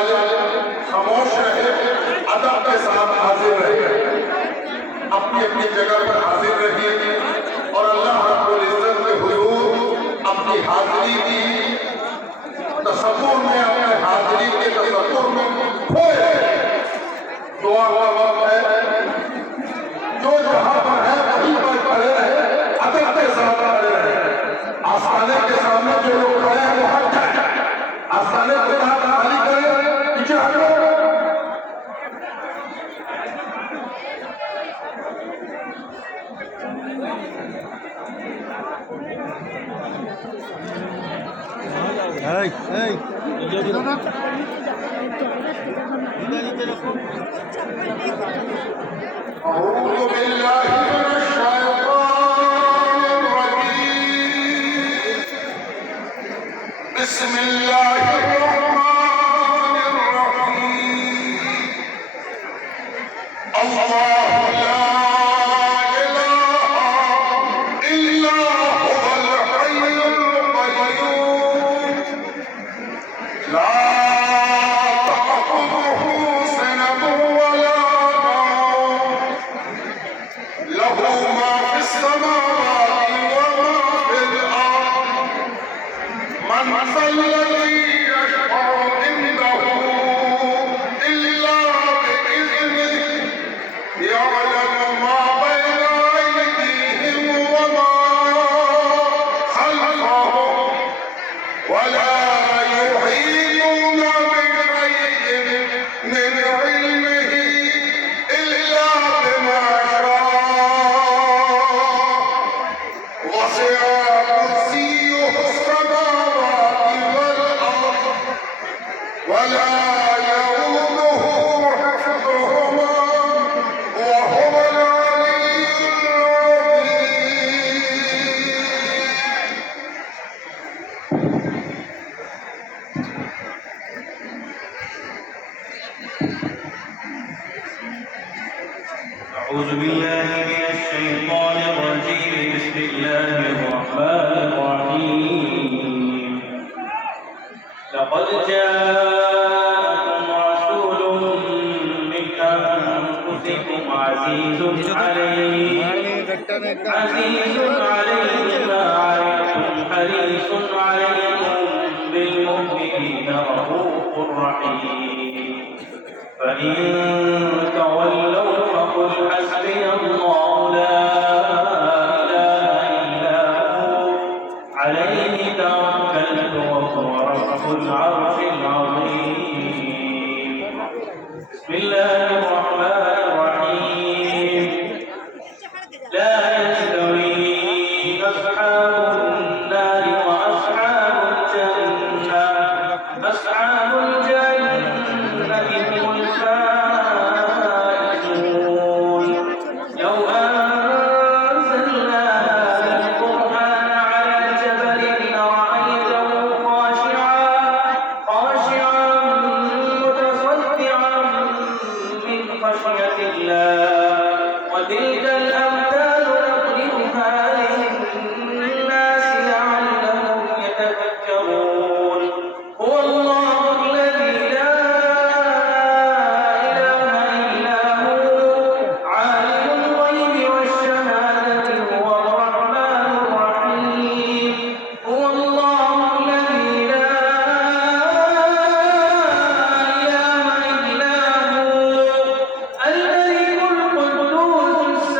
طالب خاموش رہے، ادب کے ساتھ حاضر رہے، اپنی اپنی جگہ پر حاضر رہیے اور اللہ رب العزت کے حضور اپنی حاضری کی تصور میں، اپنے حاضری کے تصور میں کھوئے دعا کا وقت ہے، جو جہاں پر ہے وہیں پر کھڑے رہے، ادب کے ساتھ کھڑے رہے، آستانے کے سامنے جو لوگ کھڑے ہیں وہ ہٹ جائیں، آستانے کو خالی کریں، پیچھے ہٹو۔ أعوذ بالله من الشيطان الرجيم بسم الله الرحمن الرحيم الله لا إله إلا هو الحي القيوم لا تأخذه سنة ولا نوم له ما في السماوات وما في الأرض من ذا الذي يشفع عنده إلا بإذنه يعلم ما بين أيديهم وما خلفهم ولا يحيطون بشيء من علمه إلا بما شاء وسع كرسيه السماوات والأرض ولا يؤوده حفظهما وهو العلي العظيم أعوذ بالله من الشيطان الرجيم بسم الله الرحمن الرحيم لقد جاءكم رسول من أنفسكم عزيز عليه ما عنتم حريص عليكم بالمؤمنين رؤوف رحيم فإن تولوا فقل حسبي الله لا إله إلا هو عليه توكلت وهو رب العرش العظيم بسم الله الرحمن الرحيم لا يستوي أصحاب النار وأصحاب الجنة أصحاب الجنة هم الفائزون لو أنزلنا هذا القرآن على جبل لرأيته خاشعا متصدعا من خشية الله وتلك الأمثال نضربها للناس لعلهم يتفكرون هو الله الذي لا إله إلا هو عالم الغيب والشهادة هو الرحمن الرحيم هو الله الذي لا إله إلا هو الملك القدوس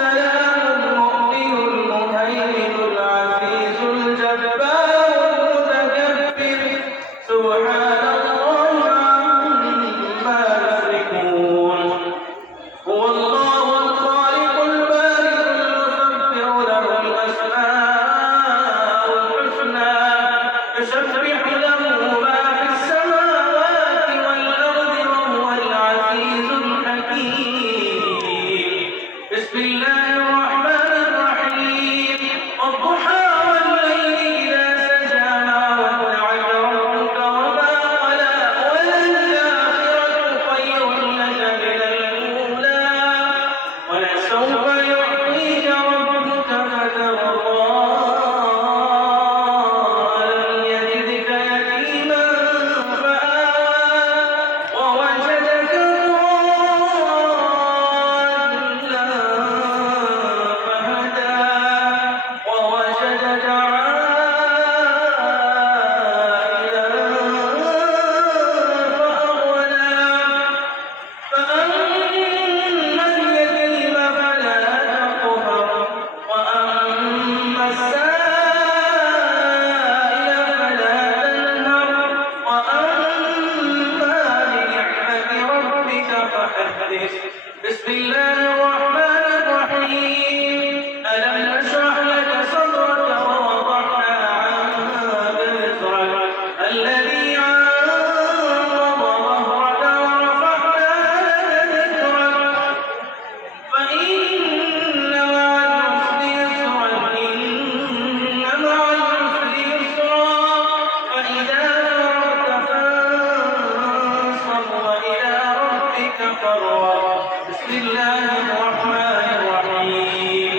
المقرر. بسم الله الرحمن الرحيم.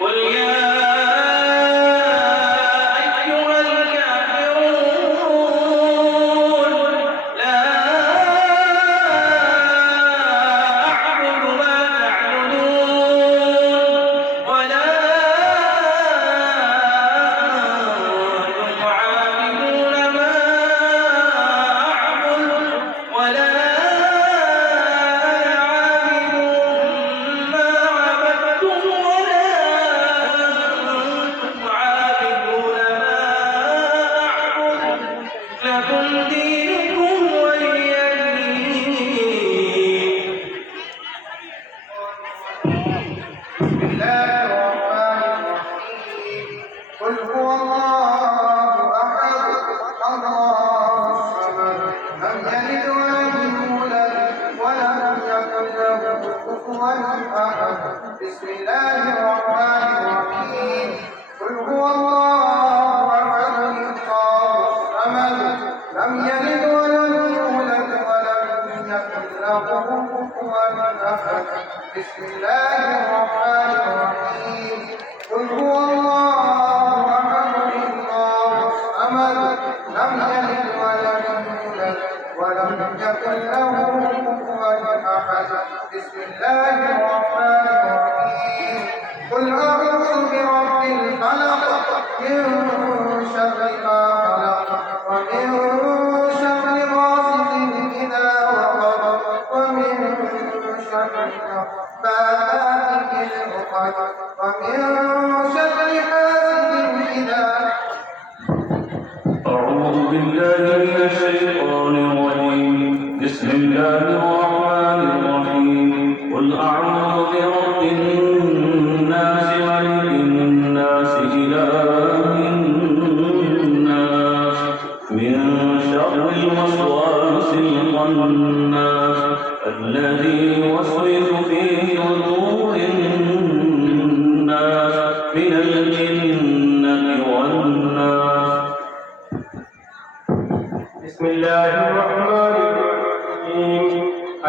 قل يا أيها الكافرون لا أعبد ما تعبدون ولا أنتم عابدون ما أعبد ولا أنا عابد ما عبدتم ولا أنتم عابدون ما أعبد لكم دينكم ولي دين. بسم الله الرحمن الرحيم. قل هو الله أحد الله الصمد لم يلد ولم يولد ولم يكن له كفوا أحد. بسم الله الرحمن الرحيم. قل هو الله أحد الله الصمد لم يلد ولم يولد ولم يكن له كفوا أحد. بسم الله الرحمن الرحيم. قل هو الله أحد الله الصمد لم يلد ولم يولد ولم يكن له كفوا أحد. بسم الله الرحمن الرحيم. قل أعوذ برب الفلق من شر ما خلق ومن شر غاسق إذا وقب ومن شر النفاثات في العقد ومن شر حاسد إذا أعوذ بالله من الشيطان الرجيم. بسم الله الرحمن الرحيم. قل أعوذ برب الناس ملك الناس إله الناس من شر الوسواس الخناس الذي يوسوس في صدور الناس من الجنة والناس. بسم الله الرحمن الرحيم.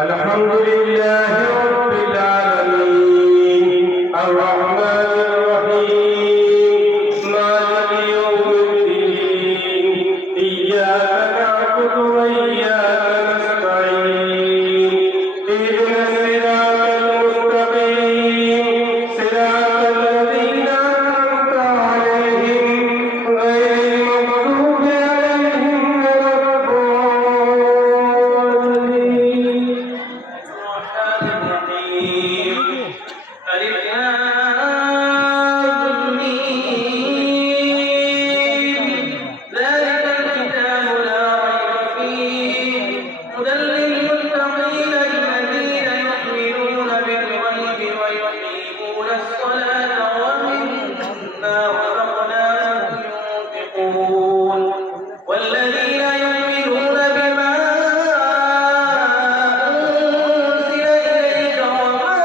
الحمد لله رب العالمين الرحمن الرحيم مالك يوم الدين إياك نعبد وإياك نستعين اهدنا الصراط المستقيم صراط الذين أنعمت عليهم غير المغضوب عليهم ولا الضالين. الرحمن الرحيم. ألف لام ميم. ذلك الكتاب لا ريب فيه هدى للمتقين الذين يؤمنون بالغيب ويقيمون الصلاة ومما رزقناهم ينفقون والذين يؤمنون بما أنزل إليك وما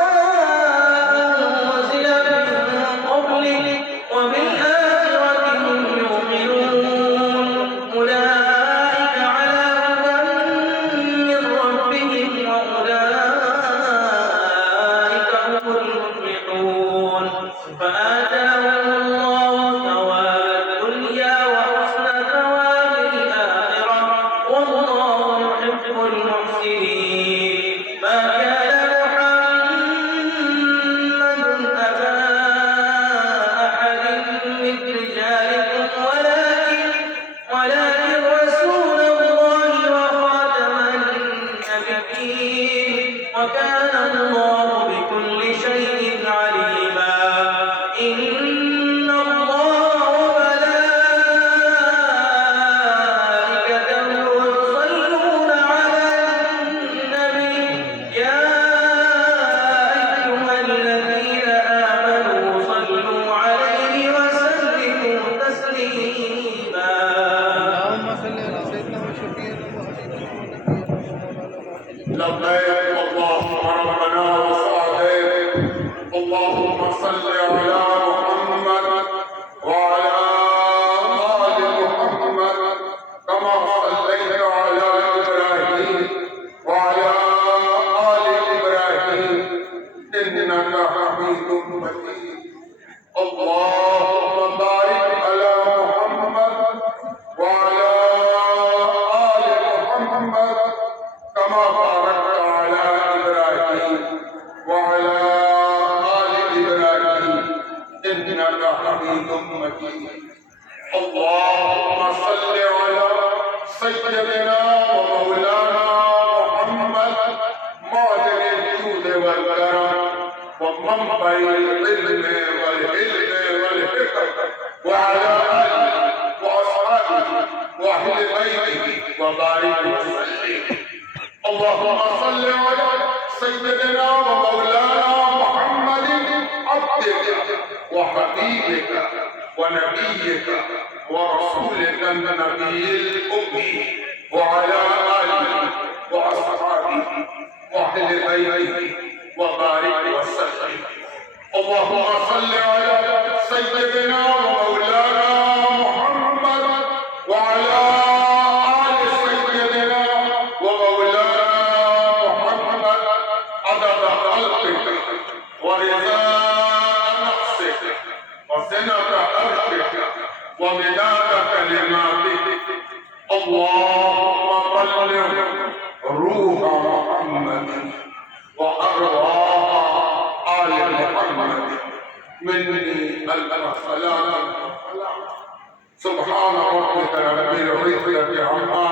أنزل من قبلك وبالآخرة هم يؤمنون أولئك على هدى من ربهم وأولئك هم المفلحون. فآتاهم الله ثواب الدنيا وحسن ثواب الآخرة والله يحب المحسنين. ما كان محمد أبا أحد من رجالكم ولكن رسول الله وخاتم النبيين وكان الله بكل شيء عليما. إن الله وملائكته يصلون على النبي يا أيها الذين آمنوا صلوا عليه وسلموا تسليما. اللهم صل على سيدنا وشفيع لبيك اللهم ربنا وسعديك. اللهم صل على محمد وعلى آل محمد كما صليت على إبراهيم وعلى آل كما باركت على إبراهيم وعلى آل إبراهيم إنك حميد مجيد اللهم صل على سيدنا ومولانا محمد معدن الجود والكرم ومنبع العلم والحلم والحكم وعلى آله وأصحابه وأهل بيته وبارك وسلم اللهم صل على سيدنا ومولانا محمد عبدك وحبيبك ونبيك ورسولك النبي الأمي وعلى آله وأصحابه وأهل بيته وبارك وسلم اللهم صل على سيدنا ومولانا محمد وعلى آل سيدنا ومولانا محمد عدد خلقك ورضاء نفسك وزنة أرضك ومداد كلماتك اللهم بلغ روح محمد وأرواح آل محمد مني ألف سلام سبحان ربك رب العزة عما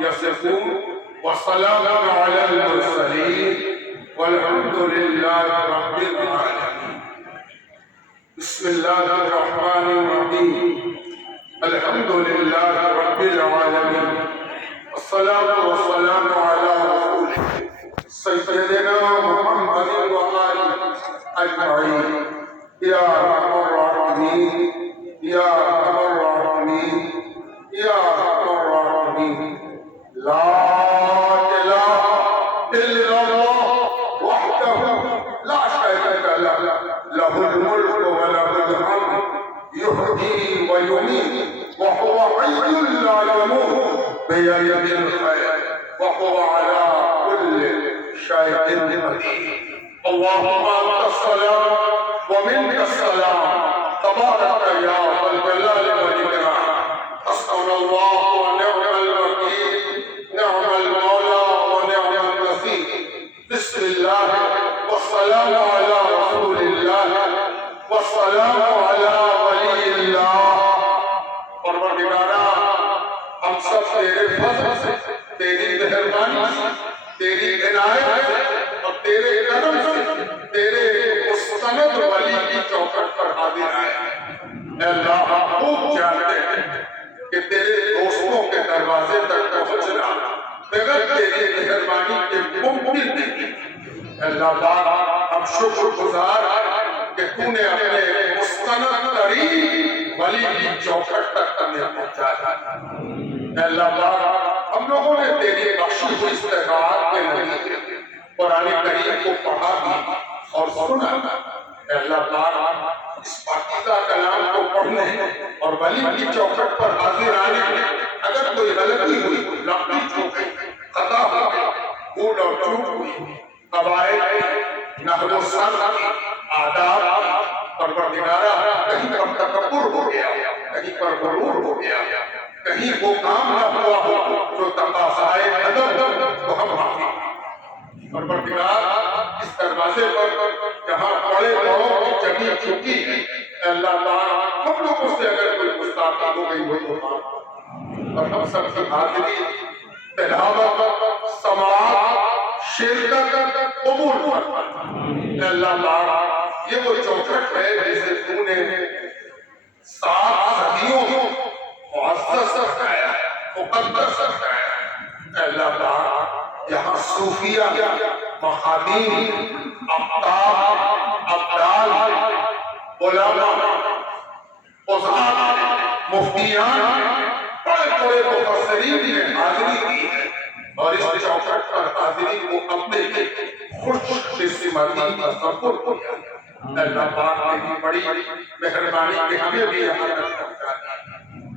يصفون وسلام على المرسلين والحمد لله رب العالمين بسم الله الرحمن الرحيم الحمد لله رب العالمين والصلاة والسلام على رسوله سيدنا محمد وآله أجمعين يا أرحم الراحمين يا أرحم الراحمين يا أرحم الراحمين لا إله إلا الله وحده لا شريك له له الملك وله الحمد يحيي ويميت وهو حي لا يموت بيده الخير وهو على كل شيء قدير اللهم أنت السلام ومنك السلام تبارك يا ذا الجلال والإكرام حسبنا الله ونعم الوكيل نعم المولى ونعم النصير بسم الله والسلام على رسول الله والسلام على ولي الله پروردگارا ہم سب تیرے فضل سے تیری مہربانی سے تیری عنایت سے اور تیرے کرم سے تیرے مستند ولی کی چوکھٹ پر حاضر آئے اے اللہ ہم خوب جانتے ہیں کہ تیرے دوستوں کے دروازے تک پہنچنا بغیر تیری مہربانی کے ممکن نہیں اے اللہ پاک ہم شکر گزار کہ تو نے اپنے مستند ترین ولی کی چوکھٹ تک ہمیں پہنچایا اے اللہ پاک ہم لوگوں نے تیری بخشی ہوئی استغفار کے نتیجے قرآن کریم کو پڑھا بھی اور سنا اے اللہ پاک اس پاکیزہ کلام کو پڑھنے اور ولی کی چوکھٹ پر حاضر آنے میں اگر کوئی غلطی ہوئی لفظی چوک گئی خطا ہو گئی بھول اور چوک ہوئی قواعد نحو و صرف آداب پروردگارا کہیں پر تکبر ہو گیا کہیں پر غرور ہو گیا کہیں وہ کام نہ ہوا ہو جو تقاضائے ادب تو ہم معافی پروردگار اس دروازے پر جہاں بڑے بڑوں کی جگہ چکی ہے اللہ تعالیٰ ہم لوگوں سے اگر کوئی گستاخی ہو گئی ہو تو معاف اور ہم سب کی حاضری تلاوت سماعت شرکت قبول فرما اللہ تعالیٰ یہ وہ چوکھٹ ہے جسے تو نے 7 صدیوں معزز رکھایا مقدس رکھایا اللہ تعالیٰ یہاں صوفیہ مخادیم اقطاب ابدال علماء قضات مفتیان بڑے بڑے مفسرین نے حاضری کی ہے اور اس چوکھٹ پر حاضری کو اپنے خوش قسمتی تصور کیا اللہ پاک کی بڑی مہربانی کہ ہمیں بھی یہاں تک پہنچا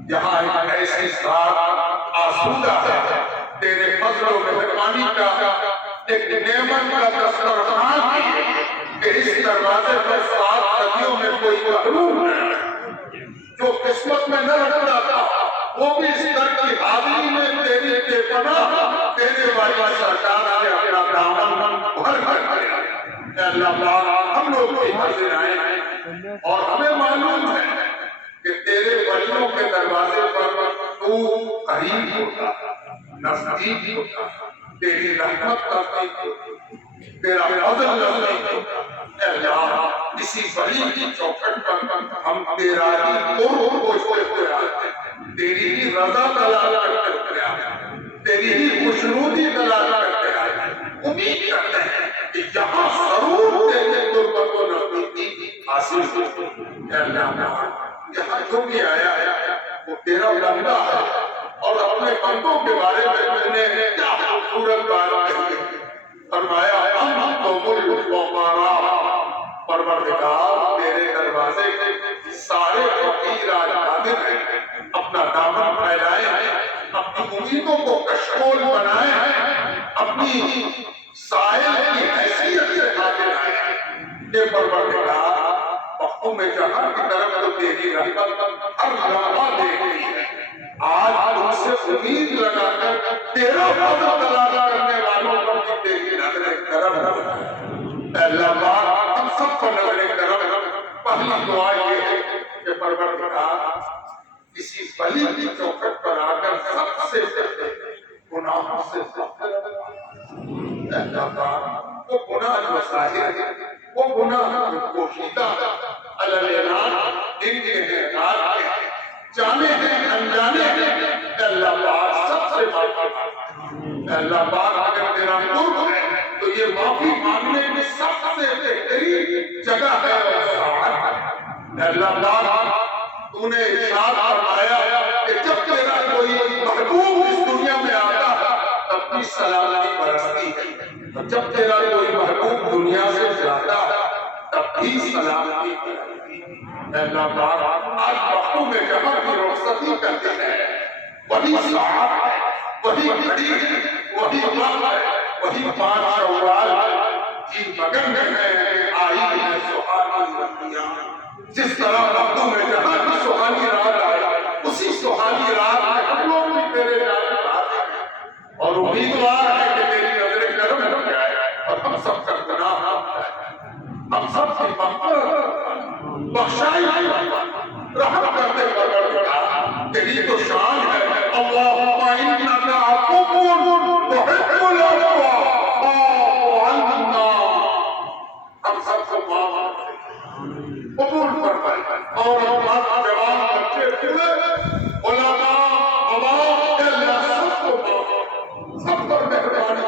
دیا یہاں ایک ایسی ذات آسودہ ہے تیرے فضل و مہربانی کا ایک نعمت کا دسترخوان ہے کہ اس دروازے پر 7 صدیوں میں کوئی محروم ہے جو قسمت میں نہ رکھتا تھا وہ بھی اس در کی حاضری میں تیری بے پناہ تیرے والی سرکار اللہ پاک ہم لوگ بھی حاضر آئے ہیں اور ہمیں معلوم ہے کہ تیرے ولیوں کے دروازے پر تو قریب ہوتا، نزدیک ہوتا، تیری رحمت نزدیک ہوتی، تیرا فضل نزدیک ہوتا۔ اے اللہ اسی ولی کی چوکھٹ پر ہم تیرا ہی قرب پوچھتے ہوئے آتے ہیں، تیری ہی رضا تلاش کرتے ہوئے آتے ہیں، تیری ہی خوشنودی تلاش کرتے آئے ہیں۔ امید کرتے ہیں کہ یہاں ضرور تیرے قربت و نزدیکی حاصل ہو۔ اے اللہ یہاں جو بھی آیا ہے وہ تیرا بندہ ہے اور اپنے بندوں کے بارے میں نے کیا خوبصورت بات کہی ہے، فرمایا انتم الفقراء، پروردگار تیرے دروازے کے سارے فقیر آج حاضر ہیں، اپنا دامن پھیلائے ہیں، اپنی امیدوں کو کشکول بنائے ہیں، اپنی سائل کی حیثیت سے حاضر آئے ہیں۔ کہ پروردگار وقتوں میں جہاں کی طرف تو تیری رحمت ہر لمحہ دیکھتی ہے، آج ان سے امید لگا کر تیرا فضل تلاش کرنے والوں پر بھی تیری نظر کرم ہے۔ اے اللہ پاک ہم سب کو نظر کرم، پہلی دعا یہ ہے کہ پروردگار کسی ولی کی چوکھٹ پر آ کر سب سے پہلے گناہوں سے اے اللہ پاک وہ گناہ جو ظاہر ہے، وہ گناہ جو پوشیدہ اعلان ان کے انکار کے جانے ہیں انجانے ہیں، اے اللہ پاک سب سے معافی، اے اللہ پاک اگر تیرا قرب ہے تو یہ معافی مانگنے میں سب سے بہترین جگہ ہے اور ساعت ہے۔ اے اللہ پاک تو نے ارشاد فرمایا کہ جب تیرا کوئی محبوب اس دنیا میں آتا ہے تب بھی سلامتی برستی ہے، جب تیرا کوئی محبوب دنیا سے جاتا ہے تب بھی سلامتی برستی ہے۔ اے اللہ پاک آج وقتوں میں جہاں کی رخصتی کرتے ہیں وہی ساعت ہے، وہی گھڑی ہے، وہی وقت ہے، وہی 5 شوال کی مگن ہے کہ آئی ہے سبحان اللہ۔ جس طرح وقتوں میں جہاں کی سبحانی رات آئی اسی سبحانی رات میں ہم لوگ بھی تیرے جانب آتے ہیں اور امیدوار ہے کہ تیری نظر کرم ہو جائے اور ہم سب کا گناہ معاف ہو جائے، ہم سب کی مغفرت بخشائی رحم کرتے پروردگار تیری تو شان ہے۔ اللہم انک عفو تحب العفو فاعف عنا، ہم سب کو معاف قبول فرمائے اور ہمارا جوان بچے بوڑھے علماء عوام اللہ سب کو معاف، سب پر مہربانی،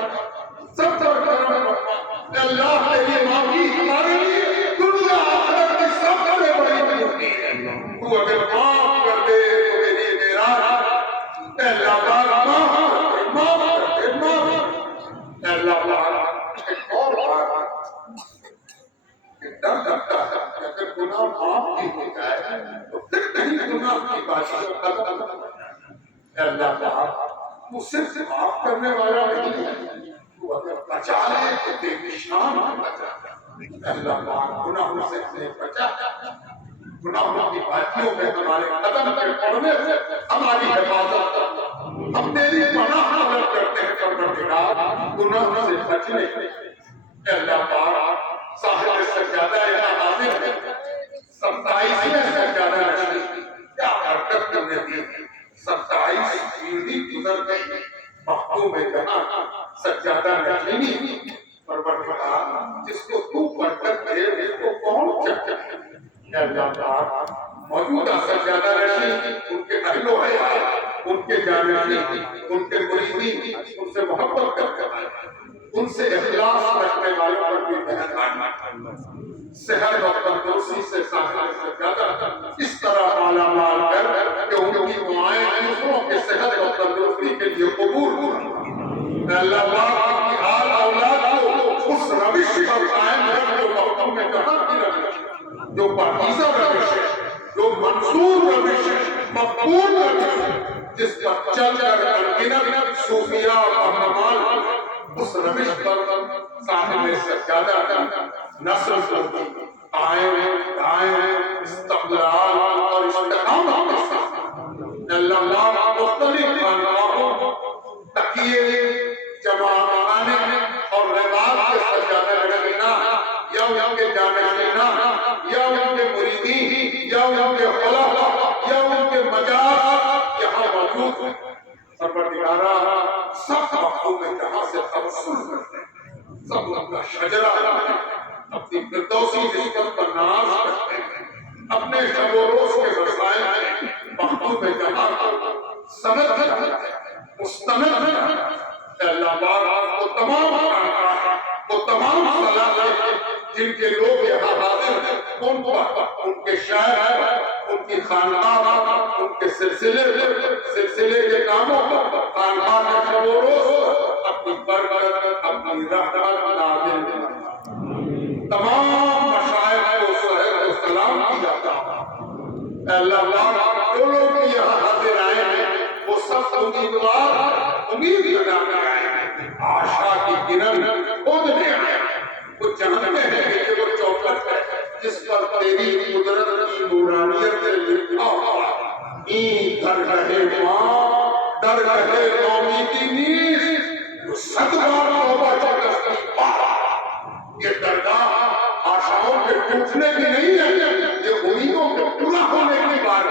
سب پر کرم فرما۔ اللہ تیری معافی ہمارے لیے دنیا آخرت کی سب سے بڑی ہوتی ہے، تو اگر معاف کر دے تو میری میراث ہے۔ اللہ پاک معاف کر دے، معاف کر دے، معاف۔ اللہ پاک ایک اور بات ڈر لگتا ہے کہ اگر گناہ معاف نہیں ہو جائے تو پھر کہیں گناہ کی باتیں ختم نہ ہو جائے۔ اے اللہ پاک تو صرف معاف کرنے والا نہیں ہے، تو اگر بچا لے تو بے نشان بچا۔ اے اللہ پاک گناہوں سے ہمیں بچا، گناہوں کی باتوں میں ہمارے قدم کے پڑنے سے ہماری حفاظت کر، ہم تیری پناہ طلب کرتے ہیں پروردگار گناہوں سے بچنے۔ اے اللہ پاک صاحب سجادہ یہاں حاضر ہے، 27ویں سجادہ نشین، کیا برکت تم نے دی، 27 پیڑھی گزر گئی وقتوں میں جہاں سجادہ نشینی پروردگار جس کو تو برکت دے اس کو کون چکے۔ اے اللہ پاک موجودہ سجادہ نشین ان کے اہل و عیال، ان کے جانشین، ان کے مریدین ان سے محبت کرتے ہیں، ان سے اخلاص رکھنے والوں پر بھی مہربانی، صحت اور تندرستی سے صاحب سجادہ اس طرح مالا مال کر کہ ان کی دعائیں دوسروں کے صحت اور تندرستی کے لیے قبول ہوں۔ اللہ پاک کی آل اولاد کو اس روش پر قائم رکھ جو وقتوں میں جہاں کی روش ہے، جو پاکیزہ روش ہے، جو منصور روش ہے، مقبول روش ہے، جس پر چل کر انگنت صوفیاء اور رحمان اس روش پر صاحب سجادہ کا نسل کرتی قائم دائم استقلال اور استقامت کے ساتھ اللہ مختلف خانقاہوں تکیے جماعتانے اور روایت کے سجادہ لگنا شجرہ اپنی فردوسی نسبت پر ناز کرتے ہیں، اپنے شب و روز کے وسائل میں مخلوق جہاں کو سند مستند اے اللہ پاک وہ تمام کارکن وہ تمام صلاحیت جن کے لوگ یہاں حاضر ہیں ان پر ان کے شاعر ان کی خانقاہ ان کے سلسلے کے کاموں پر خانقاہ کا شب و روز اپنی برکت اپنی رحمت نازل فرما۔ تمام مشائخ کو صحت و سلام کی جاتا اے اللہ پاک جو لوگ یہاں حاضر آئے ہیں وہ سب امیدوار امید لگا کر آئے ہیں، آشا کی کرن کھودنے آئے ہیں، وہ جانتے ہیں کہ یہ وہ چوکٹ ہے جس پر تیری قدرت کی نورانیت سے لکھا ہوا این در رہے ماں در رہے نومیدی نیز صد بار توبہ چکستی پارا۔ یہ درگاہ آشاؤں کے ٹوٹنے کی نہیں ہے، یہ امیدوں کے پورا ہونے کی بات ہے۔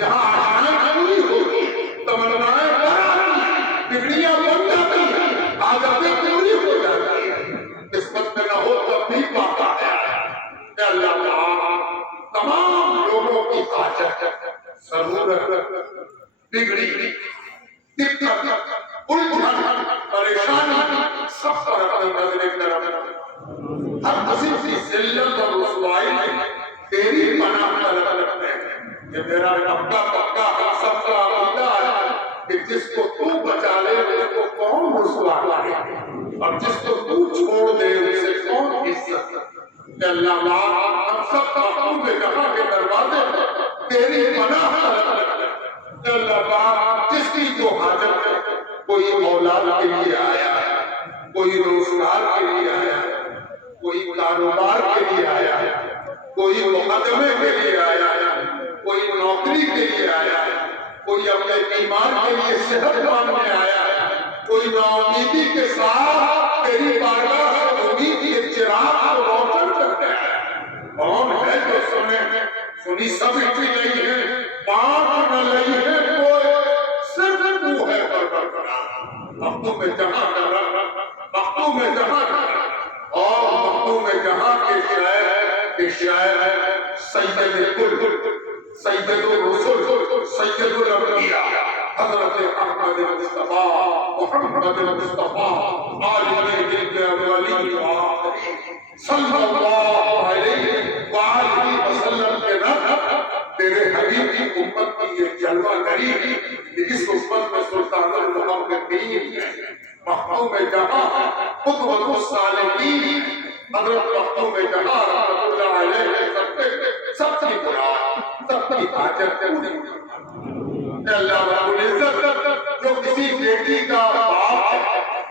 یہاں آشائیں پوری ہوتی، تمنائیں پوری، بگڑیاں بن جاتی ہیں، عادتیں پوری ہو جاتی ہیں، قسمت میں نہ ہو تب بھی پاتا ہے۔ اے اللہ تعالیٰ تمام لوگوں کی حاجت ضرورت بگڑی دقت الجھن پریشانی سب پر اپنی نظر کرم ہر قسم کی ذلت اور رسوائی میں تیری پناہ طلب کرتے ہیں۔ یہ میرا پکا ہم سب کا عقیدہ ہے کہ جس کو تو بچا لے اس کو کون رسوا کرے اور جس کو تو چھوڑ دے اسے کون عزت کرے۔ اے اللہ ہم سب محبوب جہاں کے دروازے پر تیری پناہ طلب کرتے ہیں۔ اے اللہ جس کی جو حاجت ہے، کوئی اولاد کے لیے آیا ہے، کوئی روزگار کے لیے آیا ہے، کوئی کاروبار کے لیے آیا ہے، کوئی مقدمے کے لیے آیا ہے، کوئی نوکری کے لیے آیا ہے، کوئی اپنے بیمار کے لیے صحت مانگنے آیا ہے، کوئی ناامیدی کے ساتھ تیری بارگاہ سے امید کے چراغ کو روشن کرتے ہیں۔ کون ہے جو سنی سب اٹھی نہیں ہے، پاک نہ لئی ہے کوئی، صرف تو ہے برقرار۔ مخدوم جہاں کا رب، مخدوم جہاں کا رب، اور مخدوم جہاں کے شاعر ہے سید الکل، سید الرسل، سید الانبیاء حضرت احمد مصطفیٰ محمد مصطفیٰ عالم جن اولین و آخرین صلی اللہ علیہ وآلہ وسلم کے رب تیرے حبیب کی امت کی یہ جلوہ گری کہ اس امت میں سلطان المحمدین مخدوم جہاں قدوۃ الصالحین حضرت مخدوم جہاں رحمۃ اللہ علیہ سب کی مراد سب کی حاجت پوری اے اللہ رب العزت جو کسی بیٹی کا باپ ہے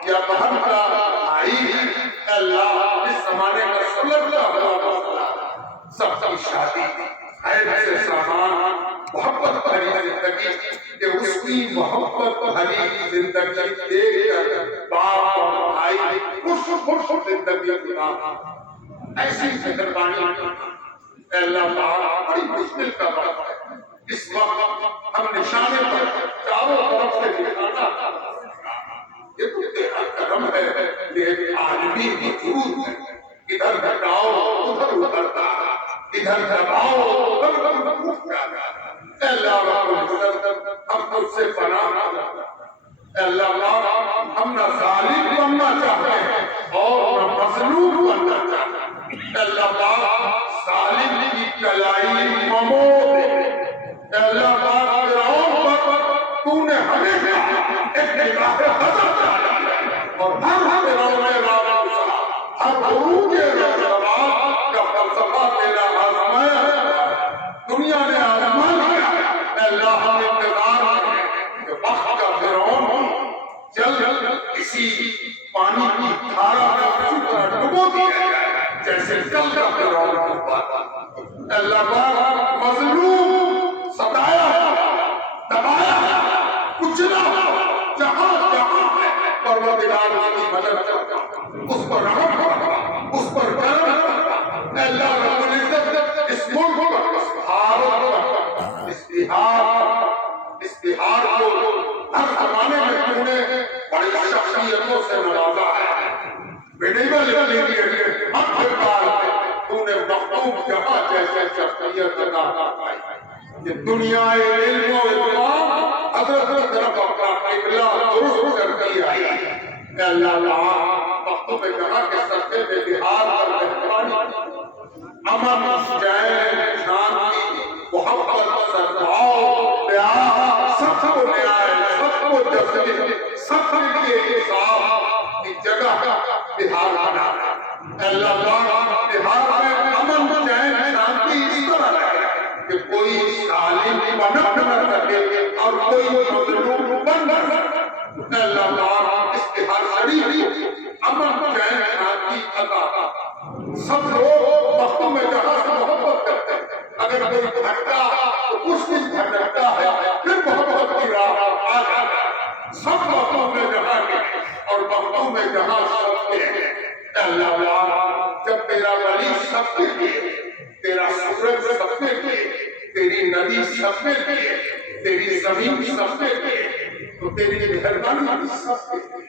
یا بہن کا بھائی ہے اے اللہ اس زمانے کا سلطہ ہوا سب کی شادی خیر سے سامان محبت بھری زندگی کہ اس کی محبت بھری زندگی دیکھ کر باپ اور بھائی خوش زندگی گزارا ایسی مہربانی اے اللہ تعالیٰ بڑی مشکل کا وقت ہے۔ اس وقت ہم نشانے پر چاروں طرف سے نشانہ یہ تو تیرا کرم ہے، لیکن عالمی وجود ہے، ادھر گھٹاؤ ادھر اترتا، ادھر دباؤ ادھر اٹھتا۔ اے اللہ رب العزت ہم تجھ سے پناہ مانگتے ہیں۔ اے اللہ ہم نہ ظالم بننا چاہتے ہیں اور نہ مظلوم بننا چاہتے ہیں۔ اے اللہ ظالم کی کلائی ممو دے۔ اے اللہ فرعون پر تو نے ہمیشہ ایک نگاہ نظر ڈالی اور ہر فرعون ہر عروج رضوان کا فلسفہ تیرا آزمایا ہے، دنیا نے آزما لیا۔ اے اللہ ہم انتظار کریں کہ وقت کا فرعون جلد اسی پانی کی دھارا میں اسی طرح ڈبو دیا جائے جیسے کل کا فرعون ڈوبا تھا۔ اے اللہ مظلوم ستایا دبایا کچلا جہاں جہاں پروردگار اس کی مدد کرتا، اس پر رحم کرتا، اس پر کرم کرتا۔ اے اللہ رب العزت اس ملک پر استحار کو ہر زمانے میں تو نے بڑی شخصیتوں سے نوازا ہے، مینیمل انگریڈینٹ ہر کال تو نے مخلوق جہاں جیسے شخصیت عطا فرمائی کہ دنیا علم و اطلاع حضرت کی طرف اپنا قبلہ درست کرتی آئی. اے اللہ تعالیٰ مخلوق جہاں کے سطح میں بہار پر مہربانی امن چین شانتی محبت سدبھاؤ پیار سب کو نیائے سب کو جذبے سب کے لیے انصاف کی جگہ بہار بنا. اے اللہ تعالیٰ بہار میں امن چین شانتی اس طرح رہے کہ کوئی ظالم پنپ نہ سکے اور کوئی مظلوم بن نہ سکے. اے اللہ تعالیٰ اس بہار شریف امن چین شانتی عطا. سب لوگ وقتوں میں جہاں سے محبت کرتے ہیں. اگر کوئی بھٹکا تو اس دن بھٹکتا ہے پھر محبت کی راہ آ جاتا ہے. سب وقتوں میں جہاں کے اور وقتوں میں جہاں سب کے ہیں. اے اللہ تعالیٰ جب تیرا ولی سب کے لیے تیرا سورج سب کے لیے تیری ندی سب کے لیے تیری زمین سب کے لیے تو تیری مہربانی سب کے لیے.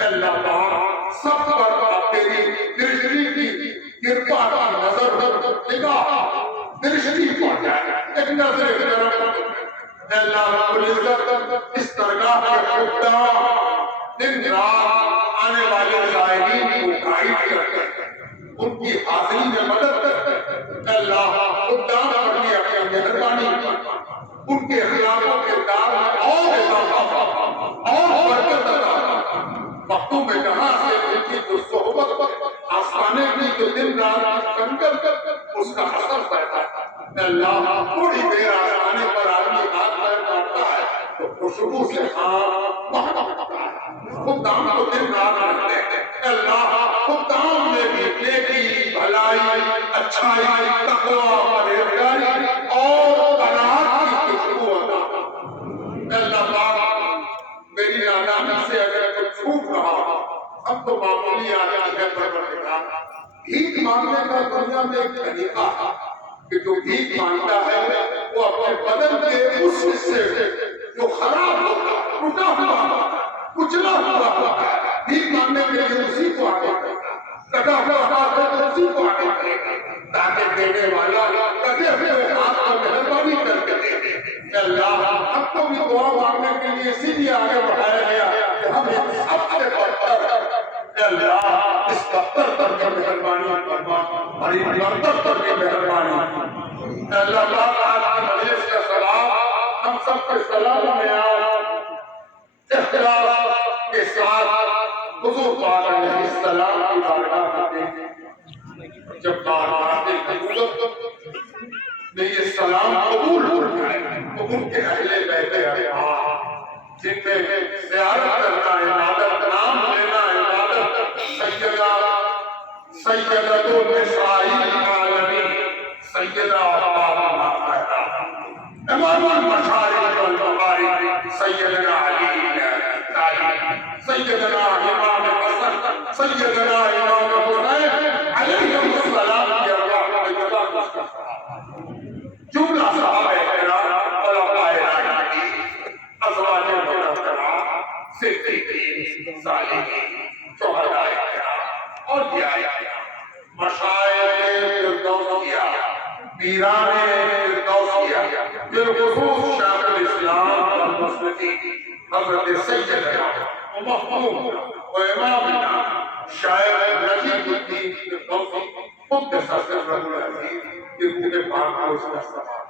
اے اللہ تعالیٰ سب پر تیری درشتی کی کرپا کا نظر نگاہ درشتی پڑ جائے ایک نظر کرم. اے اللہ رب العزت اس درگاہ کے خدام دن رات آنے والے زائرین کو گائیڈ کرتے ان کی حاضری میں مدد کرتے. اے اللہ خدام پر بھی اپنی مہربانی ان کے اخلاق و کردار میں اور اضافہ اور برکت عطا. وقتوں میں جہاں سے ان کی جو صحبت آسمانے کی جو دن رات کنکر اس کا اثر پڑتا ہے. اے اللہ تھوڑی دیر آسمانے پر آدمی ہاتھ پیر مارتا ہے تو خوشبو سے محبت ہے. خدام کو دن رات رکھتے ہیں. اے اللہ خدام میں بھی نیکی بھلائی اچھائی تقویٰ پرہیزگاری اور قناعت کی خوشبو عطا. اے اللہ تعالیٰ میری نادانی سے اگر کچھ چھوٹ رہا اب تو معمولی آدمی ہے پروردگار. بھیک مانگنے کا دنیا میں ایک طریقہ ہے کہ جو بھیک مانگتا ہے وہ اپنے بدن کے اس حصے سے جو خراب ہوتا ہے ٹوٹا ہوا کچلا ہوا ہے بھیک مانگنے کے لیے اسی کو آگے کٹا ہوا ہاتھ ہے اسی کو آگے کرے تاکہ دینے والا کٹے ہوئے ہاتھ کو مہربانی کر کے دے. اے اللہ ہم کو بھی دعا مانگنے کے لیے اسی لیے آگے بڑھایا گیا کہ ہم سب سے برتر. اے اللہ اس دفتر پر بھی مہربانی فرما ہماری برتر پر بھی مہربانی. اے اللہ تعالیٰ آج کی مجلس کا سلام ہم سب کے سلام میں اختلاف کے ساتھ حضور پاک علیہ السلام کی بارگاہ میں جب بارگاہ میں یہ سلام قبول ہو جائے تو ان کے اہل بیت اطہار جن میں زیارت کرنا عبادت نام لینا عبادت سیدۃ النساء العالمین سیدہ امام المشارق والمغارب سیدنا علی سیدنا امام حسن سیدنا امام حسین علیہم السلام کی ارواح کو جزا جملہ صحابہ کرام علماء راشدین ازواج مطہرات صدیقین صالحین شہداء کرام اولیاء کرام مشائخ فردوسیہ پیران فردوسیہ بالخصوص شیخ الاسلام والمسلمین حضرت سیدنا ومحبوب و امامنا شیخ نجیب الدین فردوسی قدس سرہ العزیز کہ روح پاک کو اس کا سوال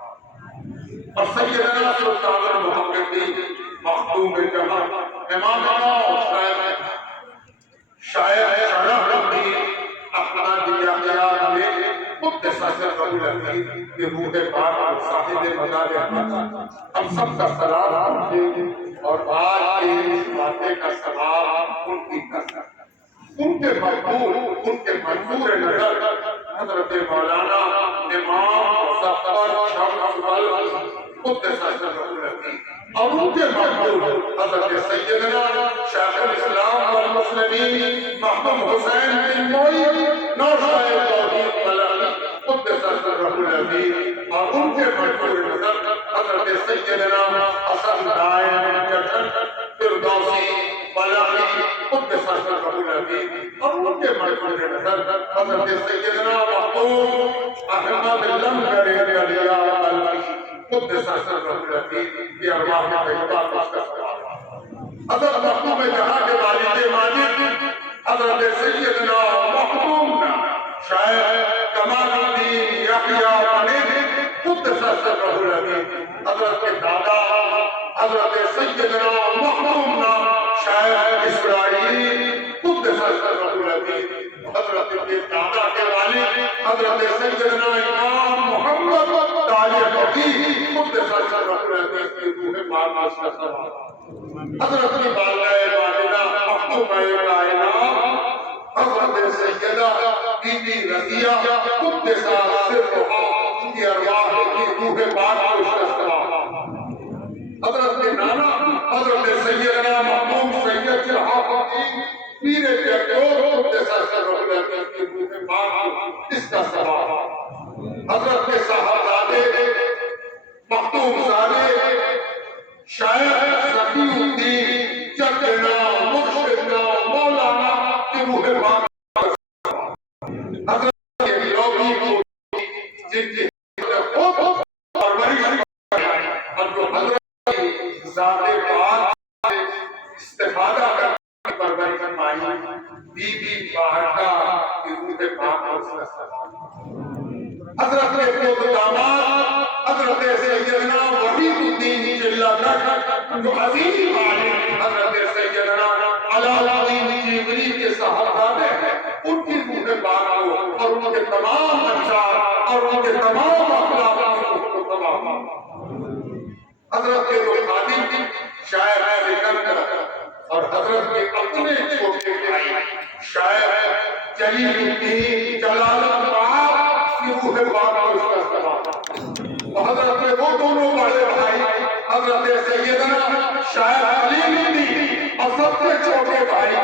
اور سیدنا سلطان المحمدین مخدوم جہاں امامنا شیخ شرف الدین احمد یحییٰ میں قدس سرہ العزیز کہ روح پاک کو صاحب مزار احمد ہم سب کا سلام کرتے اور آج کے اس واقعے کا ثواب ان کی کثرت ان کے مقبول ان کے منظور نظر حضرت مولانا امام مظفر شمس قدس سرہ العزیز اور ان کے مقبول حضرت سیدنا شیخ الاسلام والمسلمین محمد حسین بن موئی نوشہ توحید بلند قدس سرہ العزیز اور ان کے مقبول نظر حضرت سیدنا حسن دائم جشن فردوسی بلاغی قدس سرہ العزیز اور ان کے مرکز نظر حضرت سیدنا محمود احمد لنگر علیہ البلخی قدس سرہ العزیز کی ارواح طیبہ کو اس کا سلام حضرت محمود جہاں کے والد ماجد حضرت سیدنا محمود شاعر کمال الدین یحییٰ منیب قدس سرہ العزیز حضرت کے دادا حضرت سیدنا محمود شاعر اسرائیل قدس سرہ العزیز حضرت کے دادا کے والد حضرت سیدنا امام محمد تاج فقیہ قدس سرہ العزیز کی روح پاک کا سلام حضرت کی والدہ محبوبہ کائنات حضرت سیدہ بی بی رضیہ قدس سرہا کی ارواح کی روح پاک کا سلام حضرت کے نانا حضرت سیدنا محمود سید شہاب الدین پیر جگور قدس سرہ العزیز کی روح پاک اس کا سلام حضرت کے صاحبزادے مختوم زادے شاعر سقی الدین چکنا مرشدنا مولانا کی روح پاک حضرت کے لوگی کو جن کی خوب پرورش اور جو حضرت کی ذات پاک استفادہ کرنے پرورش پائی بی بی باہٹا کی روح پاک کا سلام حضرت کے خود داماد حضرت سیدنا وحید الدین جلہ گھر جو عظیم عالم حضرت سیدنا علاء الدین جیوری کے صاحبزادے ہیں ان کی روح پاک کو اور ان کے تمام اشعار اور ان کے تمام اخلاق کو تمام حضرت کے جو خادم شاعر سکندر اور حضرت کے اپنے چھوٹے بھائی شاعر جلیل الدین جلال الباب کی روح پاک کو اس کا سلام حضرت کے وہ دونوں بڑے بھائی حضرت سیدنا شاعر خلیل الدین اور سب سے چھوٹے بھائی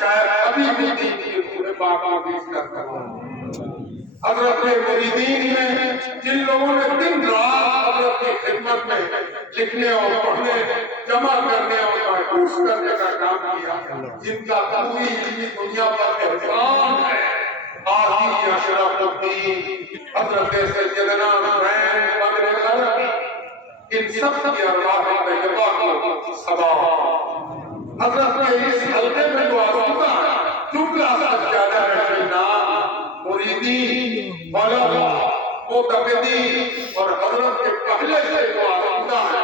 شاعر حبیب الدین کی روح پاک کو اس کا سلام حضرت کے مریدین میں جن لوگوں نے دن رات حضرت کی خدمت میں لکھنے اور پڑھنے جمع کرنے اور محفوظ کرنے کا کام کیا جن کا پوری علمی دنیا پر احترام ہے آج اشرف الدین حضرت سیدنا حسین بن عربی ان سب کی ارواح طیبہ کو سلام حضرت کے اس حلقے میں جو آسودہ ہے جملہ سجادہ نشینان مریدین علماء معتقدین اور حضرت کے پہلے سے جو آسودہ ہے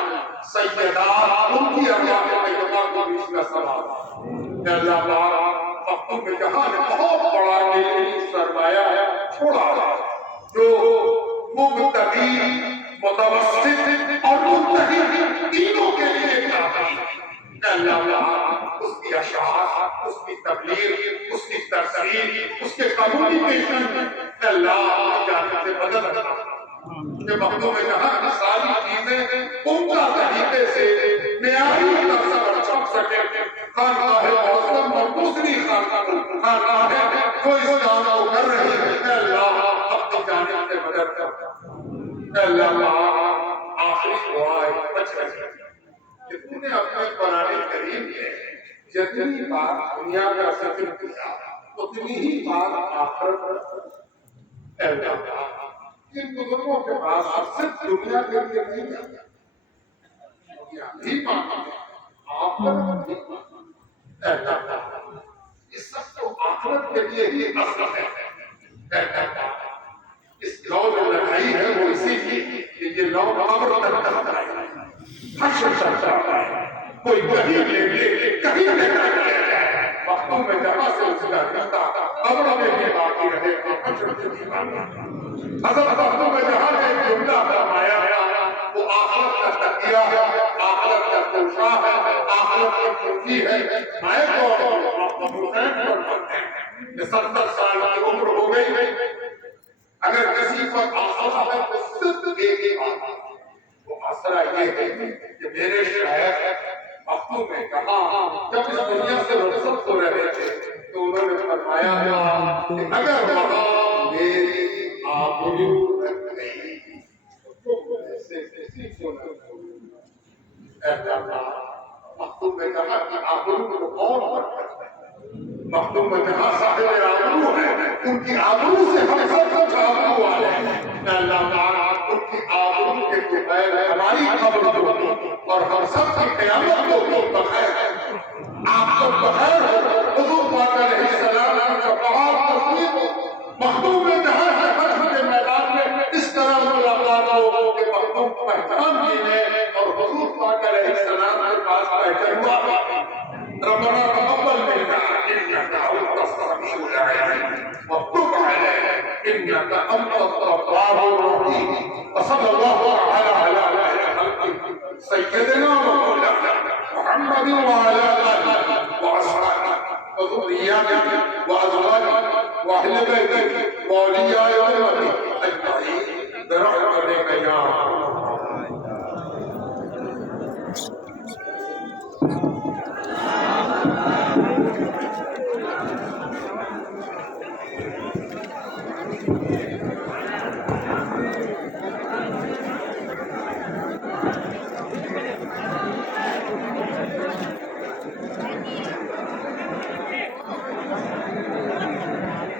سیدات ان کی ارواح طیبہ کو بھی اس کا سلام اللہ پاک مختوم جہاں نے بہت بڑا علمی سرمایہ چھوڑا جو مبتدی متوسط اور منتہی تینوں کے لیے کافی اللہ اس کی اشعار اس کی تبلیغ اس کی تفسیر اس کے کمیونیکیشن اللہ کی جانب سے بدل رہا کہ مختوم جہاں کی ساری چیزیں عمدہ طریقے سے معیاری طرز پر چھپ سکے خانقاہ معظم اور دوسری خانقاہ جو اس کام کو کر رہی ہے اللہ اپنی جانب سے مدد کرتا اللہ آخری دعا ہے بچ کہ تم نے اپنے قرآن کریم میں جتنی بار دنیا کا ذکر کیا اتنی ہی بار آخرت اللہ ان بزرگوں کے پاس صرف دنیا کے لیے نہیں جاتا دنیا بھی مانگا آخرت بھی مانگا اس سب کو آخرت کے لیے ہی اصل ہے اس لو جو لڑائی ہے وہ اسی کی کہ یہ لو قبر تک چلتا ہے حشر تک چلتا ہے کوئی کہیں لے کہیں لے کر وقتوں میں جہاں سے اس کا رشتہ قبر میں بھی باقی رہے گا حشر میں بھی باقی حضرت وقتوں میں جہاں سے ایک جملہ فرمایا گیا وہ آخرت کا تقیہ ہے آخرت کا توشہ ہے آخرت کی پھرتی ہے میں تو حسین پر پڑھتے ہیں کہ 70 سال کی عمر ہو گئی اگر کسی پر آسرا ہے تو صرف ایک ہی بات وہ آسرا یہ ہے کہ میرے شہر وقتوں میں کہا جب اس دنیا سے رخصت ہو رہے تھے تو انہوں نے فرمایا کہ اگر وہاں میری آبرو رکھ گئی تو ایسے کسی کو نہ اے اللہ مخدوم نے کہا کہ آبرو کو کون بڑھتا ہے؟ مخدوم نے کہا صاحب آبرو ہے، ان کی آبرو سے ہم سب کچھ آبرو والے ہیں۔ اللہ تعالیٰ ان کی آبرو کے بغیر ہماری خبر کو اور ہم سب کی قیامت کو بخیر ہے۔ آپ کو بخیر ہو۔ حضور پاک علیہ السلام کا بہت تصویر مخدوم نے کہا ہے حشر کے میدان میں اس طرح ملاقات ہو کہ مخدوم پہچان دینے اور حضور پاک علیہ السلام کے پاس پہچان ہوا ربنا تقبل منا انك انت السميع العليم وتب علينا انك انت التواب الرحيم وصلى الله تعالى على خير سيدنا ومولانا محمد وعلى اله واصحابه وذرياته وازواجه واهل بيته واولياء امته اجمعين برحمتك يا ارحم